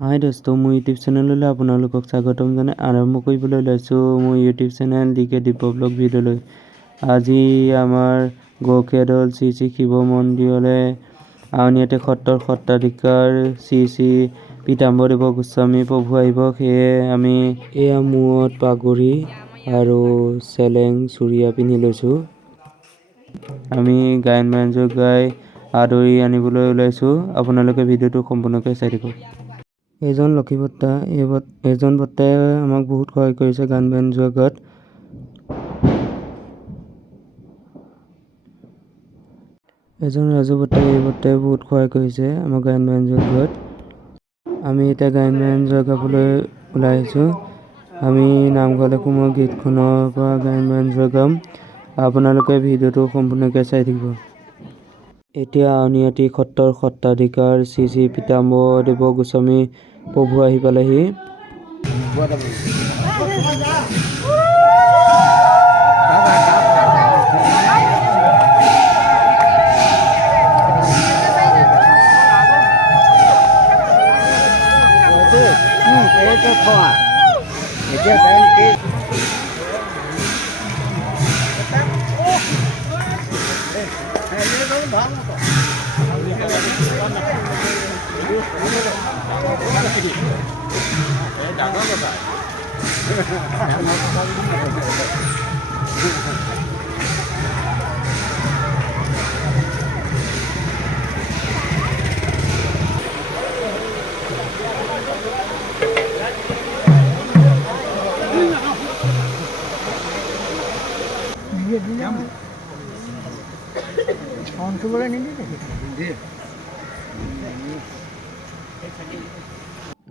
হাই দোস্ত, মোৰ ইউটিউব চেনেললৈ আপোনালোকক স্বাগতম জনাই আৰম্ভ কৰিবলৈ লৈছোঁ মোৰ YouTube channel DK Deepak blog ভিডিঅ'লৈ। আজি আমাৰ গৰখীয়াদল শ্ৰী শ্ৰী শিৱ মন্দিৰলৈ আউনীআটী সত্ৰৰ সত্ৰাধিকাৰ শ্ৰী শ্ৰী পীতাম্বৰদেৱ গোস্বামী প্ৰভু আহিব। সেয়ে আমি এয়া মূৰত পাগুৰি আৰু চেলেং চুৰিয়া পিন্ধি লৈছোঁ। আমি গায়ন বায়ন গাই আদৰি আনিবলৈ ওলাইছোঁ। আপোনালোকে ভিডিঅ'টো সম্পূৰ্ণকৈ চাই থাকক। এজন লক্ষী বৰ্তা, এজন বৰ্তাই আমাক বহুত সহায় কৰিছে গান বায়ন জগত। এজন ৰাজু বৰ্তাই, এই বৰ্তাই বহুত সহায় কৰিছে আমাক গায়ন বায়ন জগত। আমি এতিয়া গায়ন বায়ন গাবলৈ ওলাই আহিছোঁ। আমি নামঘৰলৈ সোমোৱা গীতখনৰ পৰা গায়ন বায়ন গাম। আপোনালোকে ভিডিঅ'টো সম্পূৰ্ণকৈ চাই থাকিব। এতিয়া আউনীআটী সত্ৰৰ সত্ৰাধিকাৰ শ্ৰী শ্ৰী পীতাম্বৰদেৱ গোস্বামী প্ৰভু আহি পালেহি।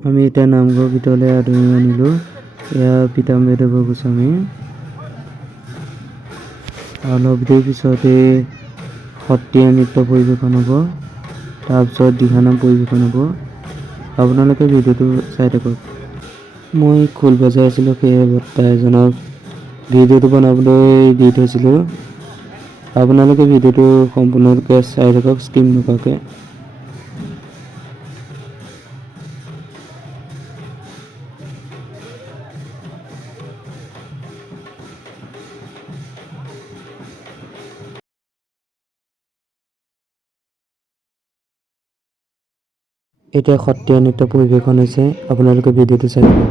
আমি এতিয়া নামঘৰ ভিতৰলৈ আদৰি আনিলোঁ। এয়া পীতাম্বৰদেৱ গোস্বামী। অলপ দেৰি পিছতে সত্ৰীয়া নৃত্য পৰিৱেশন হ'ব, তাৰপিছত দিহানাম পৰিৱেশন হ'ব। আপোনালোকে ভিডিঅ'টো চাই থাকক। মই খোল বজাই আছিলোঁ, সেয়ে বৰ্তা এজনক ভিডিঅ'টো বনাবলৈ দি থৈছিলোঁ। আপোনালোকে ভিডিঅ'টো সম্পূৰ্ণকৈ চাই থাকক, স্কিপ নকৰাকৈ। এতিয়া সত্ৰীয়া নৃত্য পৰিৱেশন হৈছে, আপোনালোকে ভিডিঅ'টো চাই থাকক।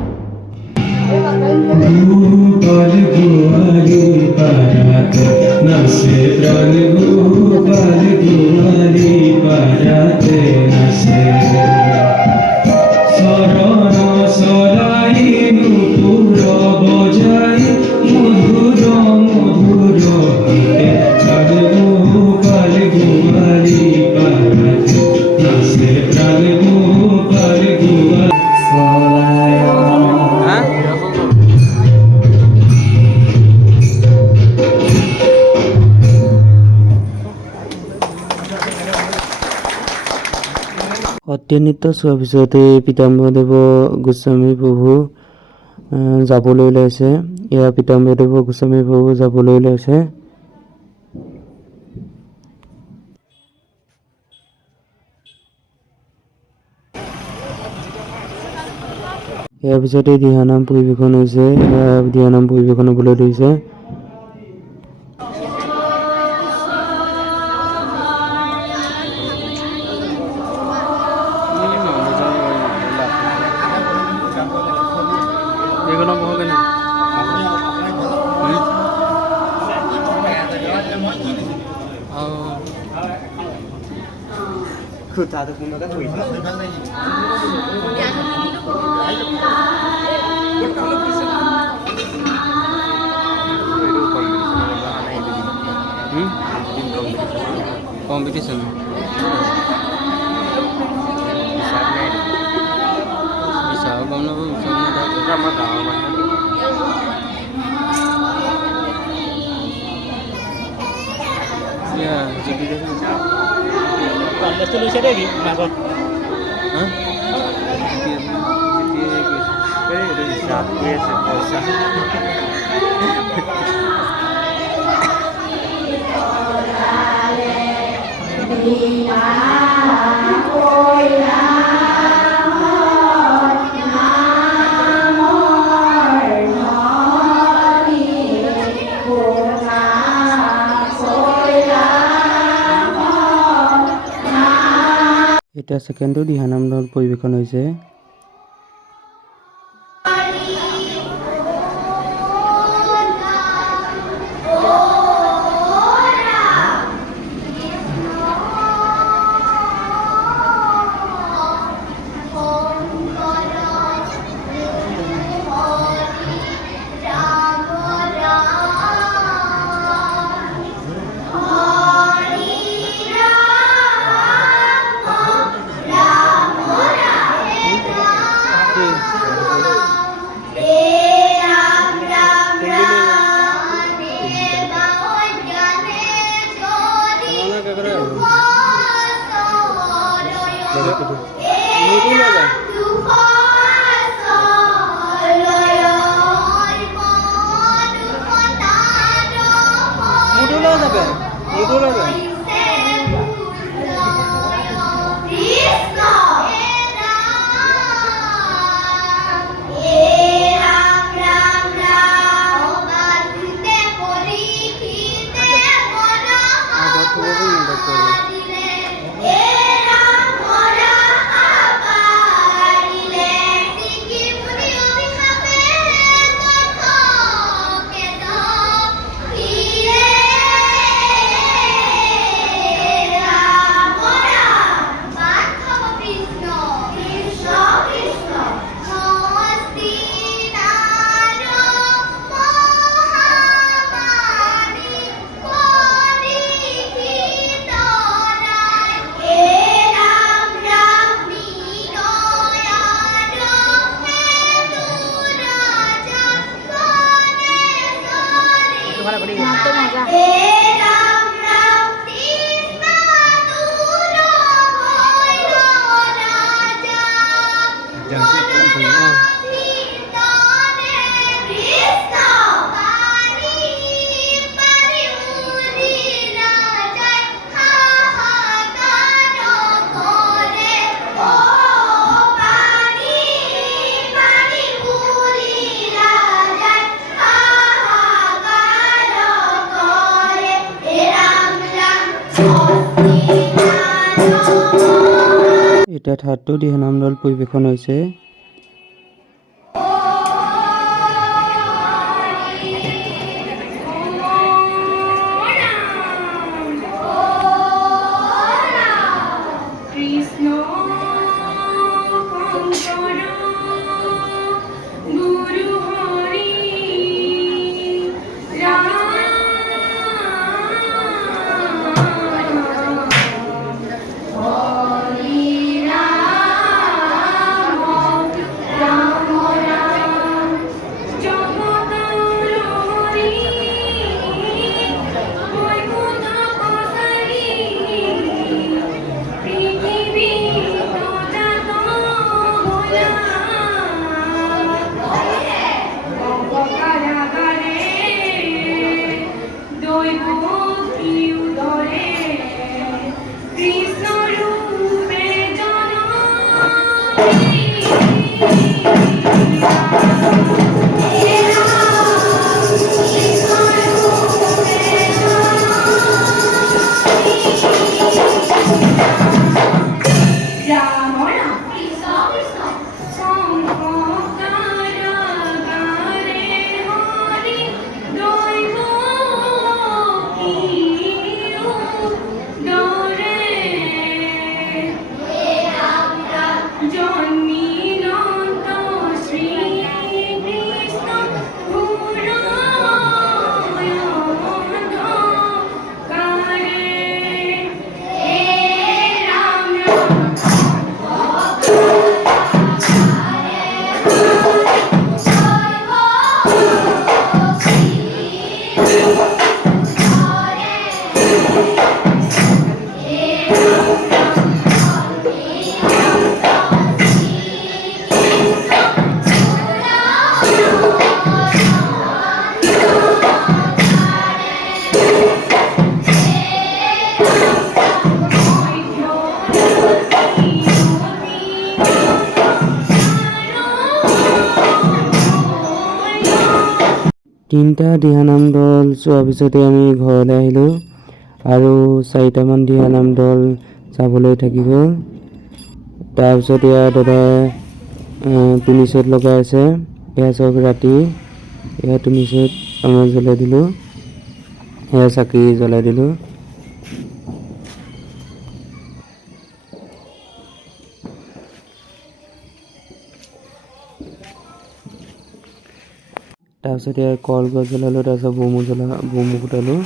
সত্ৰীয়া নৃত্য চোৱাৰ পিছতে পীতাম্বৰদেৱ গোস্বামী প্ৰভু যাবলৈ ওলাইছে। এয়া পীতাম্বৰদেৱ গোস্বামী প্ৰভু যাবলৈ ওলাইছে। ইয়াৰ পিছতে দিহানাম পৰিৱেশন হৈছে। দিহানাম পৰিৱেশন হ'বলৈ ধৰিছে। Competition. Bisa bang no bisa ada drama drama. Ya, jadi dia. Kalau sudah saya lagi, kenapa? Hah? Jadi itu siapa sih bosnya? Hãy subscribe cho kênh Ghiền Mì Gõ để không bỏ lỡ এতিয়া ছেকেণ্ডটো দিহানাম দল পৰিৱেশন হৈছে। এতিয়া থাৰ্ডটো দিহানাম দল পৰিৱেশন হৈছে। তিনিটা দিহানাম দল চোৱাৰ পিছতে আমি ঘৰলৈ আহিলোঁ আৰু 4টামান দিহানাম দল চাবলৈ থাকি গ'ল। তাৰপিছত ইয়াৰ দাদাই তুনি চেট লগাই আছে। এয়া চাওক ৰাতি, এয়া তুনি চেট আমাৰ জ্বলাই দিলোঁ, এয়া চাকি জ্বলাই দিলোঁ। তাৰপিছত ইয়াৰ কলগছ জ্বলালোঁ, তাৰপিছত বোমো ফুটালোঁ।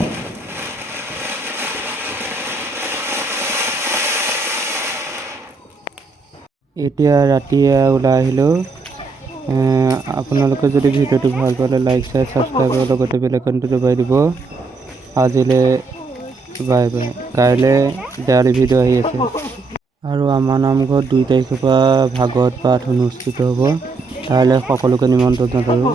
এতিয়া ৰাতি ওলাই আহিলোঁ। আপোনালোকে যদি ভিডিঅ'টো ভাল পালে লাইক শ্বেয়াৰ ছাবস্ক্ৰাইব আৰু লগতে বেল আইকনটো দবাই দিব। আজিলৈ বাই বাই। কাইলৈ দেৱালী ভিডিঅ' আহি আছে। আৰু আমাৰ নামঘৰত 2 তাৰিখৰ পৰা ভাগৱত পাঠ অনুষ্ঠিত হ'ব। তালৈ সকলোকে নিমন্ত্ৰণ জনালোঁ।